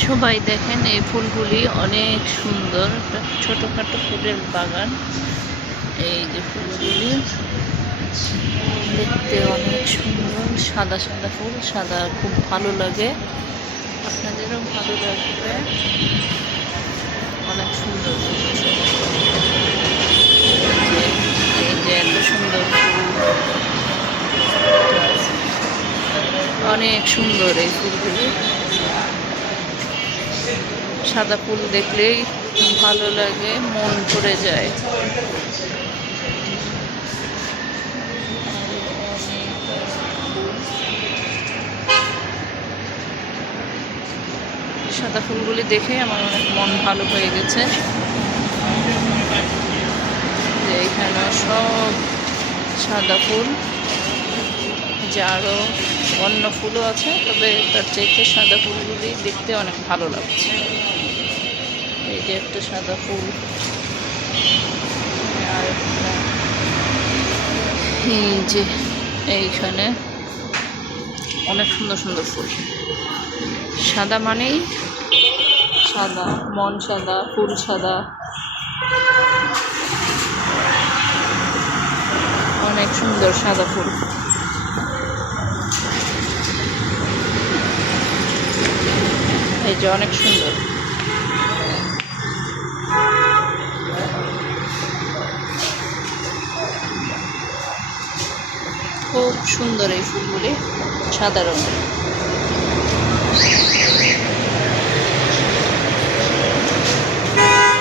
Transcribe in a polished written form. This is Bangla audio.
সবাই দেখেন এই ফুলগুলি অনেক সুন্দর। একটা ছোটখাটো ফুলের বাগান। এই যে ফুলগুলি দেখতে অনেক সুন্দর, সাদা সাদা ফুল, সাদা খুব ভালো লাগে, আপনাদেরও ভালো লাগবে। অনেক সুন্দর এই যে এত সুন্দর ফুল, অনেক সুন্দর এই ফুলগুলি। সাদা ফুল দেখলেই ভালো লাগে, মন ভরে যায়। সাদা ফুলগুলি দেখে আমার অনেক মন ভালো হয়ে গেছে। যে এখানে সব সাদা ফুল, যে আরও অন্য ফুলও আছে, তবে তার চাইতে সাদা ফুলগুলি দেখতে অনেক ভালো লাগছে। এই যে একটা সাদা ফুল, আর এই যে এইখানে অনেক সুন্দর সুন্দর ফুল। সাদা মানেই সাদা, মন সাদা, ফুল সাদা, অনেক সুন্দর সাদা ফুল। এই যে অনেক সুন্দর, খুব সুন্দর এই ফুলগুলি, সাদা রঙের।